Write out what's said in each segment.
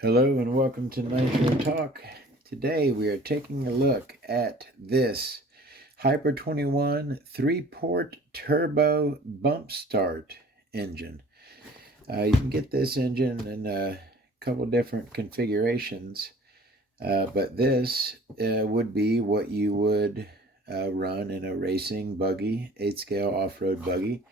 Hello and welcome to Nitro Talk. Today we are taking a look at this Hyper 21 3-port turbo bump start engine. You can get this engine in a couple different configurations, but this would be what you would run in a racing buggy, 8-scale off-road buggy,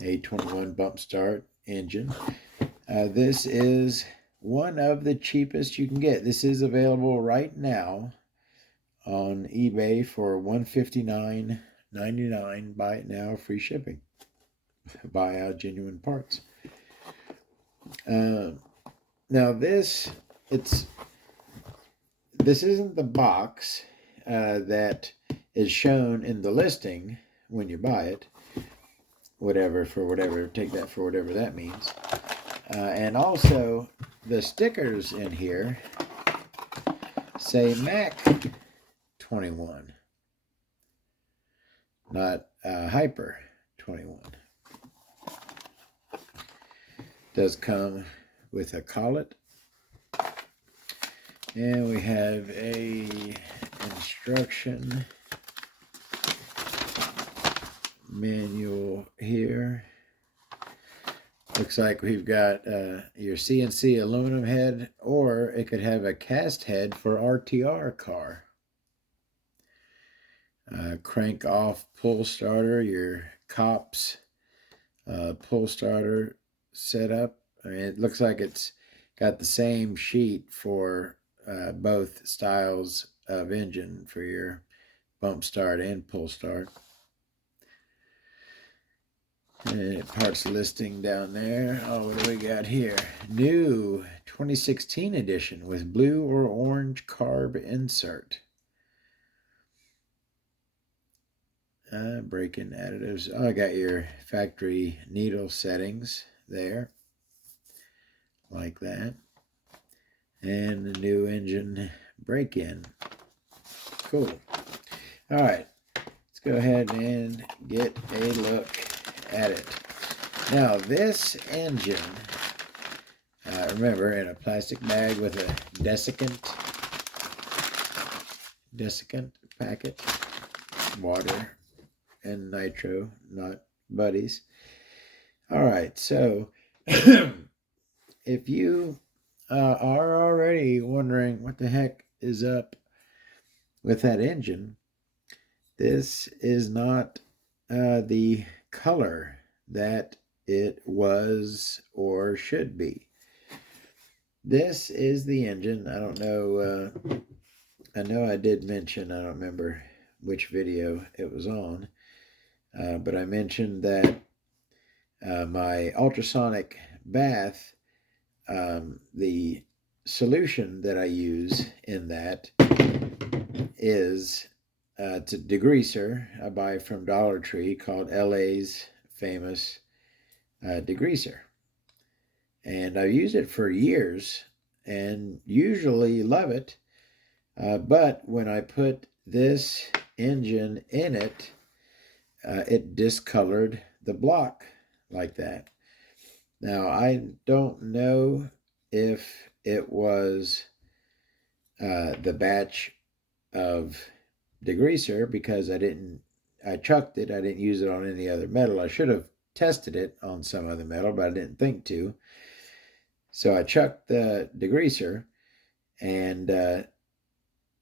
a 21 bump start engine. This is one of the cheapest you can get. This is available right now on eBay for $159.99. Buy it now, free shipping. Buy out genuine parts. Now this isn't the box that is shown in the listing when you buy it. Take that for whatever that means. And also, the stickers in here say Mac 21, not Hyper 21. Does come with a collet. And we have a instruction manual here. Looks like we've got your CNC aluminum head, or it could have a cast head for RTR car. Crank off pull starter, your COPS pull starter setup. I mean, it looks like it's got the same sheet for both styles of engine for your bump start and pull start. And parts listing down there. Oh, what do we got here? New 2016 edition with blue or orange carb insert. Break-in additives. Oh, I got your factory needle settings there. Like that. And the new engine break-in. Cool. All right. Let's go ahead and get a look at it. Now this engine, remember, in a plastic bag with a desiccant packet, water and nitro, not buddies. All right, so if you are already wondering what the heck is up with that engine, this is not the color that it was or should be. This is the engine. I don't know. I know I did mention, I don't remember which video it was on, but I mentioned that my ultrasonic bath, the solution that I use in that is it's a degreaser I buy from Dollar Tree called LA's famous degreaser. And I've used it for years and usually love it. But when I put this engine in it, it discolored the block like that. Now, I don't know if it was the batch of degreaser, because I chucked it. I didn't use it on any other metal. I should have tested it on some other metal, but I didn't think to. So I chucked the degreaser, and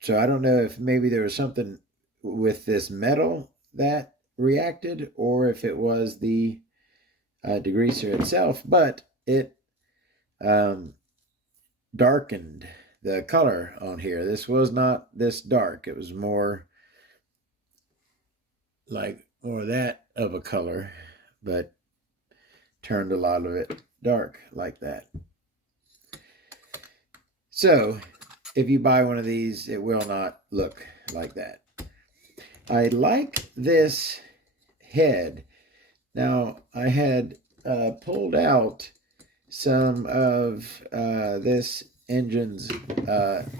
so I don't know if maybe there was something with this metal that reacted, or if it was the degreaser itself, but it darkened the color on here. This was not this dark. It was more that of a color, but turned a lot of it dark like that. So if you buy one of these, it will not look like that. I like this head. Now, I had pulled out some of this engine's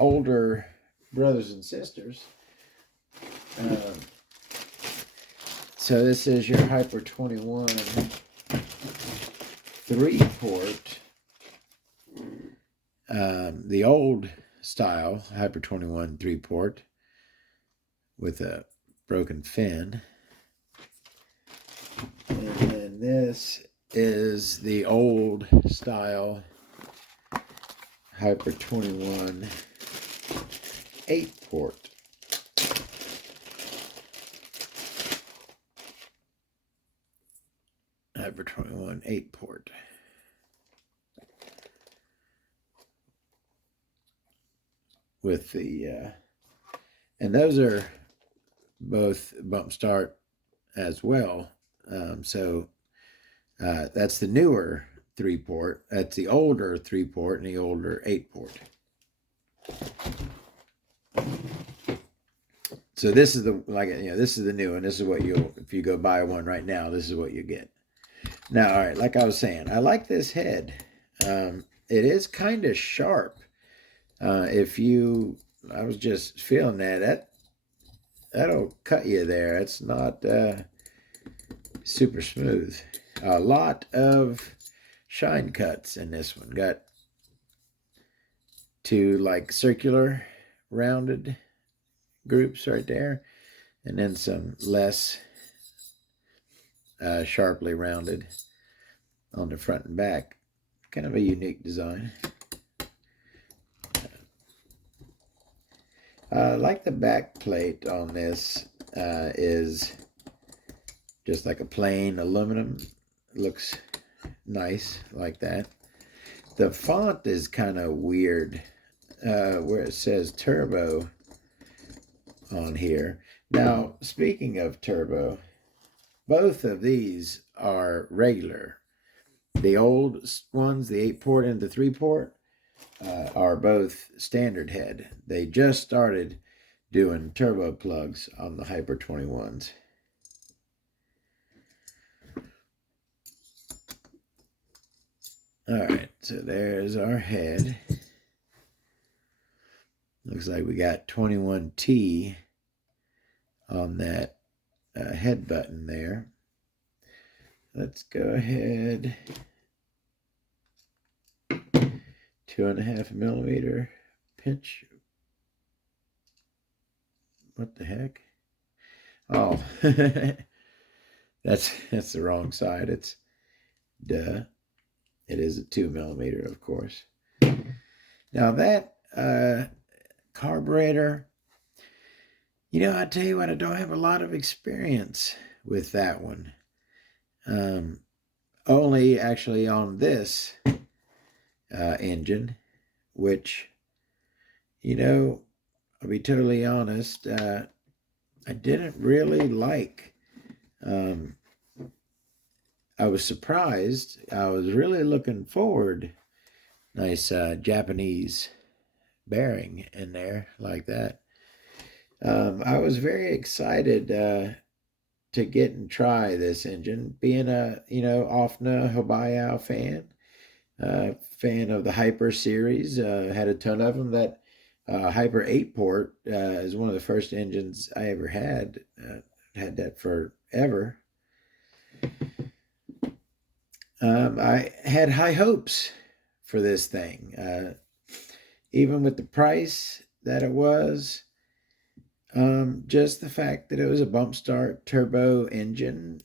older brothers and sisters. So this is your Hyper 21 3-port the old style Hyper 21 3-port with a broken fin. And then this is the old style Hyper 21 8-port. Hyper 21 8-port. With the, and those are both bump start as well. So that's the newer 3-port. That's the older 3-port and the older 8-port. So this is the, like, this is the new one. This is what you'll, if you go buy one right now, this is what you get. Now, all right, like I was saying, I like this head. It is kind of sharp. If you, I was just feeling that'll cut you there. It's not super smooth. A lot of shine cuts in this one. Got two like circular rounded groups right there, and then some less sharply rounded on the front and back. Kind of a unique design. Like the back plate on this is just like a plain aluminum. Looks nice like that. The font is kind of weird where it says turbo on here. Now, speaking of turbo, both of these are regular. The old ones, the 8-port and the 3-port, are both standard head. They just started doing turbo plugs on the Hyper 21s. All right, so there's our head. Looks like we got 21T on that head button there. Let's go ahead. 2.5 millimeter pinch. What the heck? Oh, that's the wrong side. It's duh. It is a 2 millimeter, of course. Now that carburetor, I tell you what, I don't have a lot of experience with that one. Only actually on this engine, which, I'll be totally honest, I didn't really like. I was surprised. I was really looking forward. Nice Japanese bearing in there like that. I was very excited to get and try this engine, being a often Hobao fan. Fan of the Hyper series. Had a ton of them. That Hyper 8-port is one of the first engines I ever had. Had that forever. I had high hopes for this thing. Even with the price that it was, just the fact that it was a bump start turbo engine,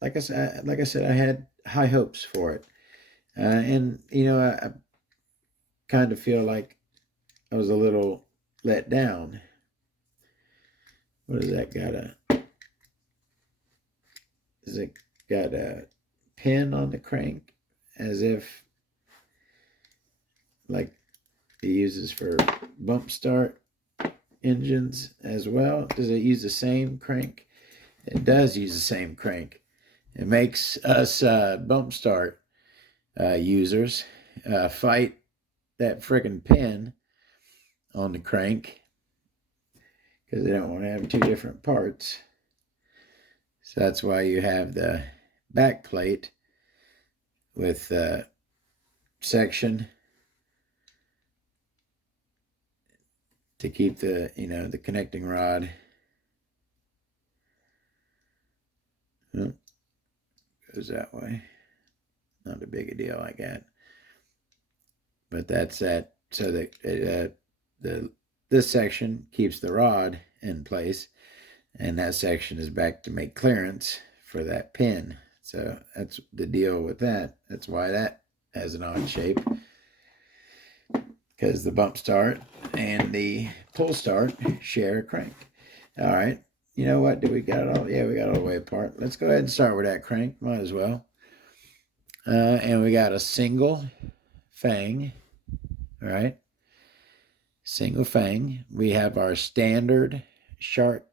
like I said, I had high hopes for it. And I kind of feel like I was a little let down. What has that got? Is it got a pin on the crank, as if like it uses for bump start engines as well? Does it use the same crank? It does use the same crank. It makes us bump start users fight that freaking pin on the crank because they don't want to have two different parts. So that's why you have the back plate with section to keep the the connecting rod. Oh, goes that way. Not a big a deal like that. but that's that. So that this section keeps the rod in place, and that section is back to make clearance for that pin. So that's the deal with that. That's why that has an odd shape, because the bump start and the pull start share a crank. All right. You know what? Did we got it all? Yeah, we got it all the way apart. Let's go ahead and start with that crank. Might as well. And we got a single fang. All right. Single fang. We have our standard shark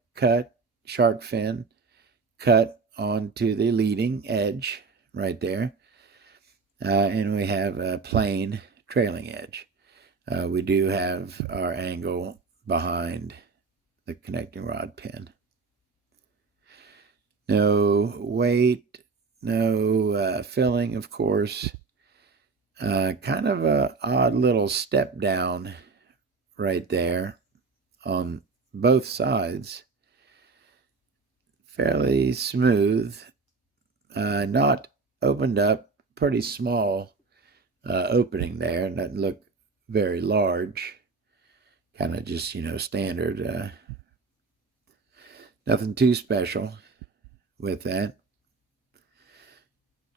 fin cut onto the leading edge right there. And we have a plain trailing edge. We do have our angle behind the connecting rod pin. No weight, no filling, of course. Kind of a odd little step down right there on both sides. Fairly smooth, not opened up, pretty small opening there. Doesn't look very large. Kind of just, standard. Nothing too special with that.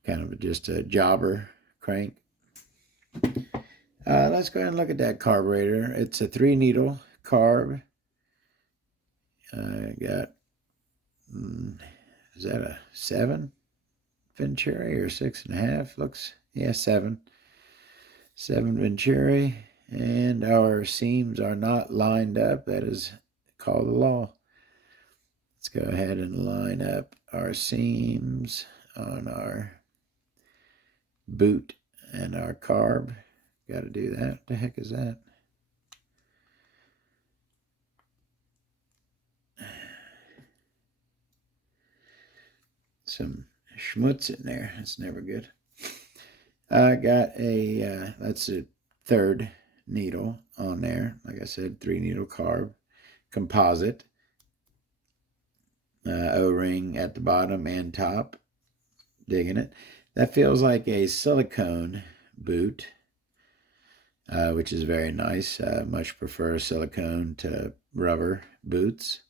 Kind of just a jobber crank. Let's go ahead and look at that carburetor. It's a 3-needle carb. Got, is that a 7 Venturi or 6.5? Looks, yeah, 7. 7 Venturi. And our seams are not lined up. That is called the law. Let's go ahead and line up our seams on our boot and our carb. Got to do that. What the heck is that? Some schmutz in there. That's never good. I got that's a 3rd needle on there. Like I said, 3-needle carb. Composite. O-ring at the bottom and top. Digging it. That feels like a silicone boot, which is very nice. Much prefer silicone to rubber boots.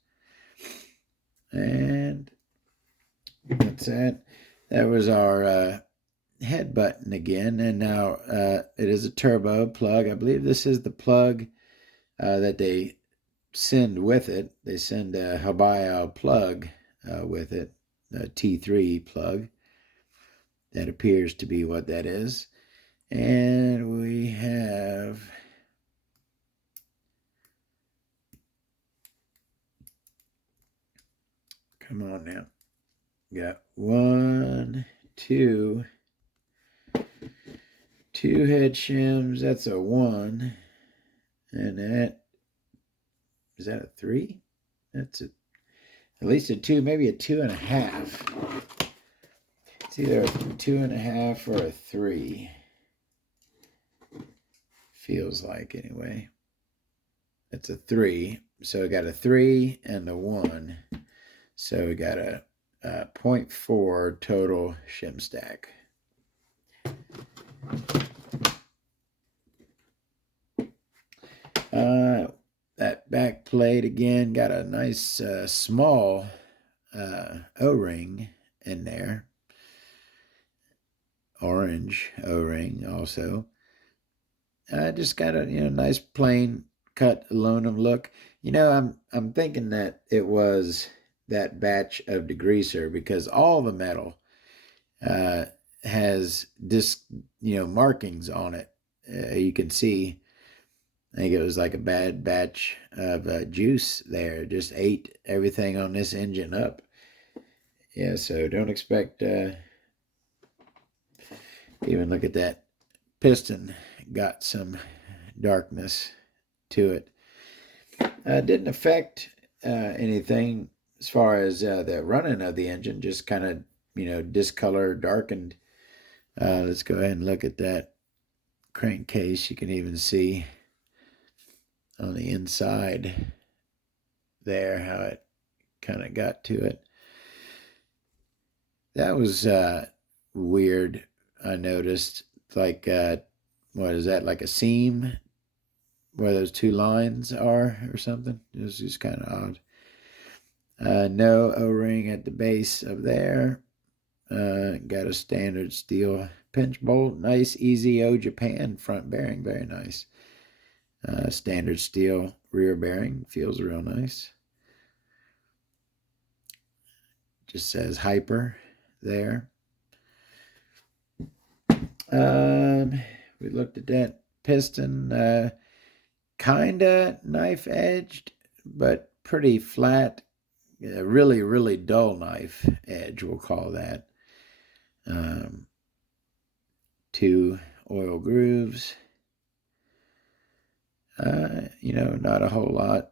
And that's that. That was our head button again. And now it is a turbo plug. I believe this is the plug that they send with it. They send a Hobao plug with it, a T3 plug. That appears to be what that is. And we have come on now. Got 1, 2 head shims. That's a 1. And that is that a 3? That's at least a 2, maybe a 2.5. It's either a 2.5 or a 3. Feels like, anyway. It's a 3. So we got a 3 and a 1. So we got a 0.4 total shim stack. That back plate again got a nice small O-ring in there. Orange O-ring also. Just got a nice plain cut aluminum look. I'm thinking that it was that batch of degreaser, because all the metal has markings on it. You can see. I think it was like a bad batch of juice there. Just ate everything on this engine up. Yeah, so don't expect. Even look at that piston. Got some darkness to it. Didn't affect anything as far as the running of the engine. Just kind of discolored, darkened. Let's go ahead and look at that crankcase. You can even see on the inside there how it kind of got to it. That was weird. I noticed, like what is that, like a seam where those two lines are or something? It's just kind of odd. No O-ring at the base of there. Got a standard steel pinch bolt. Nice Easy O Japan front bearing. Very nice. Standard steel rear bearing. Feels real nice. Just says Hyper there. We looked at that piston. Kinda knife edged, but pretty flat. Really, really dull knife edge, we'll call that. 2 oil grooves. Not a whole lot.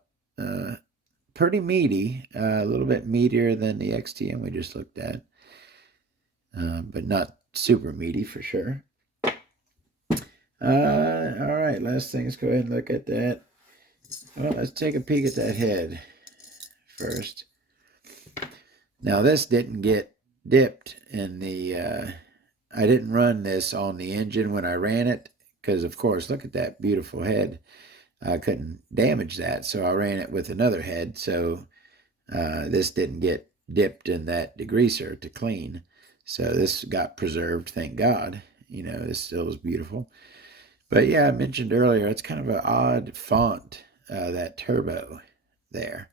Pretty meaty, a little bit meatier than the XTM we just looked at, but not super meaty for sure. All right, last thing, let's go ahead and look at that. Well, let's take a peek at that head first. Now, this didn't get dipped in the, I didn't run this on the engine when I ran it, because, of course, look at that beautiful head. I couldn't damage that, so I ran it with another head, so this didn't get dipped in that degreaser to clean. So this got preserved, thank God. This still is beautiful. But yeah, I mentioned earlier, it's kind of an odd font, that turbo there.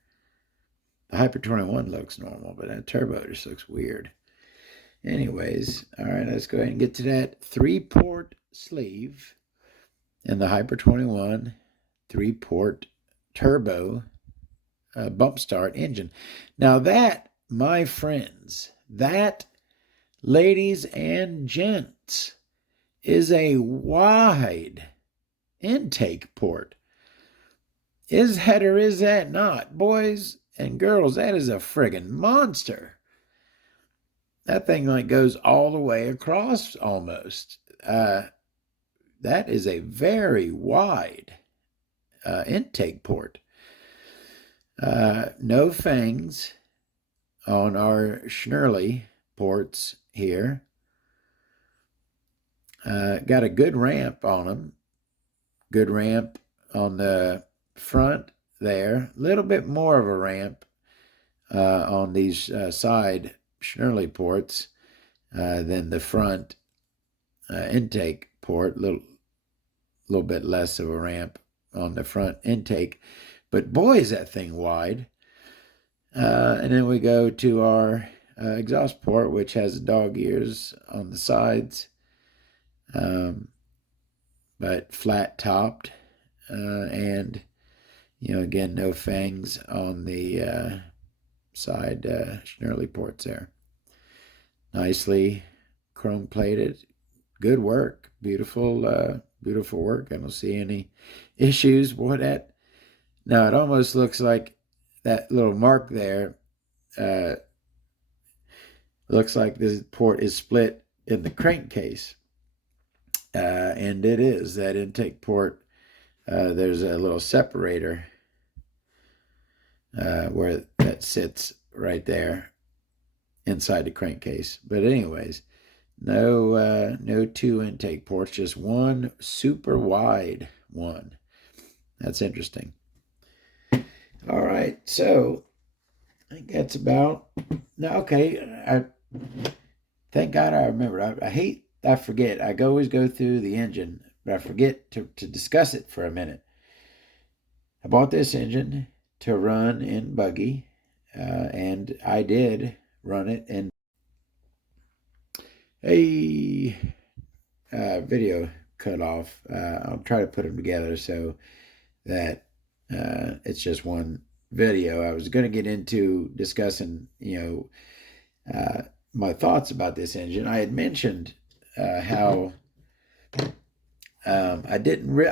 The Hyper 21 looks normal, but that turbo just looks weird. Anyways, all right, let's go ahead and get to that 3-port sleeve in the Hyper 21 3-port turbo bump start engine. Now that, my friends, that, ladies and gents, is a wide intake port. Is that or is that not? Boys and girls, that is a friggin' monster. That thing like goes all the way across almost. That is a very wide intake port. No fangs on our Schnurly ports here. Got a good ramp on them. Good ramp on the front there. A little bit more of a ramp on these side Schnurly ports than the front intake port. Little bit less of a ramp on the front intake. But boy, is that thing wide. And then we go to our exhaust port, which has dog ears on the sides. But flat topped, and again, no fangs on the side Schnurly ports there. Nicely chrome plated, good work, beautiful work. I don't see any issues with that. Now it almost looks like that little mark there. Looks like this port is split in the crankcase. And it is, that intake port, there's a little separator where that sits right there inside the crankcase. But anyways, no 2 intake ports, just one super wide one. That's interesting. All right, so I think that's about, now, okay, thank God I remembered. I forget. I always go through the engine, but I forget to discuss it for a minute. I bought this engine to run in buggy, and I did run it in a video cut off. I'll try to put them together so that it's just one video. I was going to get into discussing, my thoughts about this engine. I had mentioned how I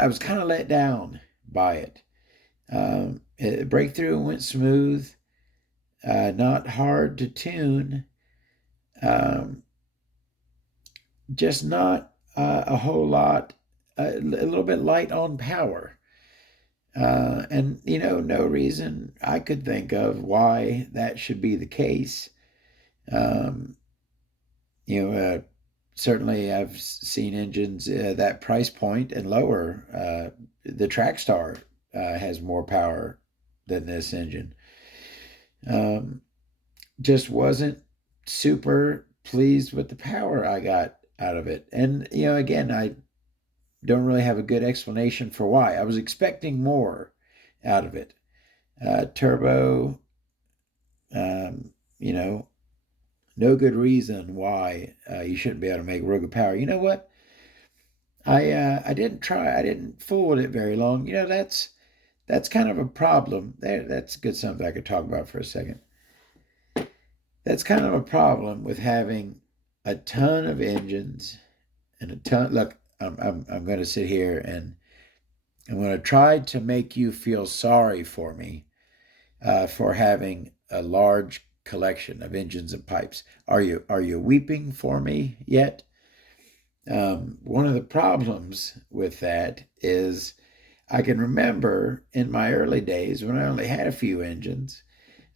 was kind of let down by it. Breakthrough went smooth, not hard to tune, just not a whole lot, a little bit light on power. And, no reason I could think of why that should be the case. certainly I've seen engines that price point and lower. The Trackstar has more power than this engine. Um, just wasn't super pleased with the power I got out of it. And, again, I don't really have a good explanation for why. I was expecting more out of it. Turbo, um, you know, no good reason why you shouldn't be able to make real good power. You know what? I didn't try. I didn't fool with it very long. That's kind of a problem. That's good something I could talk about for a second. That's kind of a problem with having a ton of engines and a ton. Look, I'm going to sit here and I'm going to try to make you feel sorry for me for having a large collection of engines and pipes. Are you weeping for me yet? One of the problems with that is I can remember in my early days when I only had a few engines.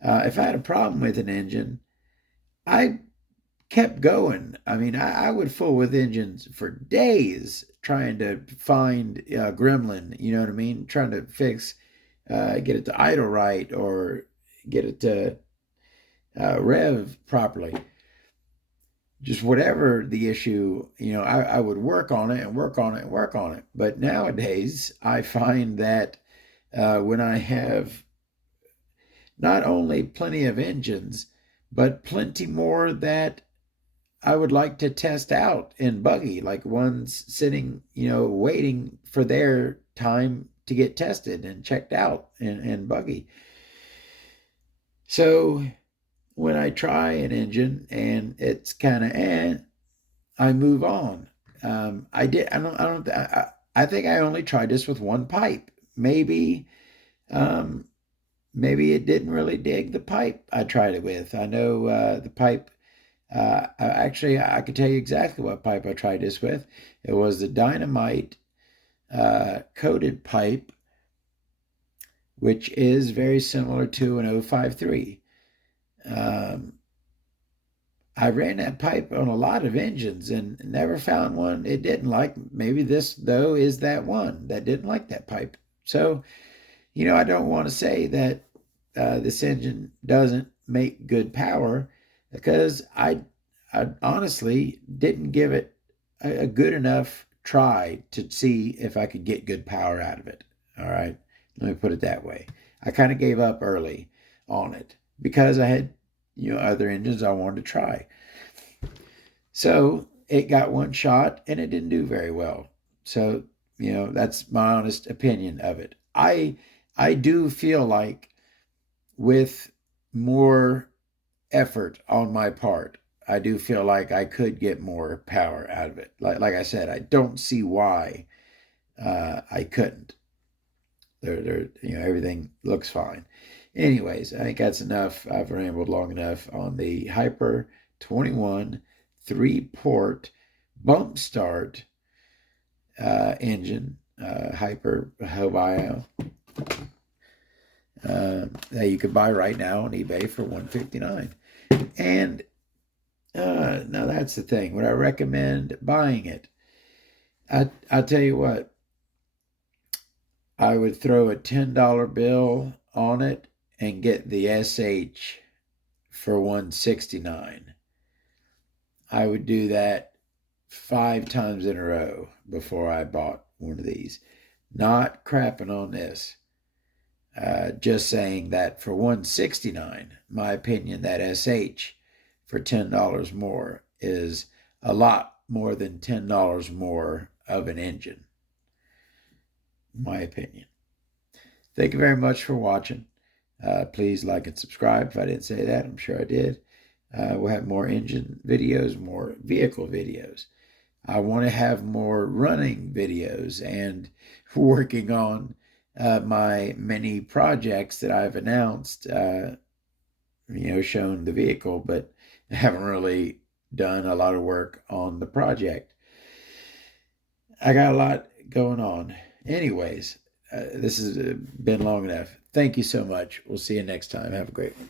If I had a problem with an engine, I kept going. I mean, I would fool with engines for days trying to find gremlin, you know what I mean? Trying to fix, get it to idle right or get it to rev properly. Just whatever the issue, I would work on it and work on it and work on it. But nowadays, I find that when I have not only plenty of engines, but plenty more that I would like to test out in buggy, like ones sitting, waiting for their time to get tested and checked out in buggy. So when I try an engine and it's kind of I move on. I did. I don't. I think I only tried this with one pipe. Um, maybe it didn't really dig the pipe I tried it with. I know the pipe. Actually, I could tell you exactly what pipe I tried this with. It was the dynamite coated pipe, which is very similar to an 053. Um, I ran that pipe on a lot of engines and never found one it didn't like. Maybe this, though, is that one that didn't like that pipe. So, I don't want to say that this engine doesn't make good power because I honestly didn't give it a good enough try to see if I could get good power out of it. All right. Let me put it that way. I kind of gave up early on it because I had, other engines I wanted to try. So it got one shot and it didn't do very well. So, that's my honest opinion of it. I do feel like with more effort on my part, I do feel like I could get more power out of it. Like I said, I don't see why I couldn't. Everything looks fine. Anyways, I think that's enough. I've rambled long enough on the Hyper 21 3-port bump start engine, Hyper Hobao, that you could buy right now on eBay for $159. And now that's the thing. Would I recommend buying it? I'll tell you what. I would throw a $10 bill on it and get the SH for $169. I would do that 5 times in a row before I bought one of these. Not crapping on this. Just saying that for $169, my opinion, that SH for $10 more is a lot more than $10 more of an engine. My opinion. Thank you very much for watching. Please like and subscribe. If I didn't say that, I'm sure I did. We'll have more engine videos, more vehicle videos. I want to have more running videos and working on my many projects that I've announced, shown the vehicle, but haven't really done a lot of work on the project. I got a lot going on. Anyways, this has been long enough. Thank you so much. We'll see you next time. Have a great one.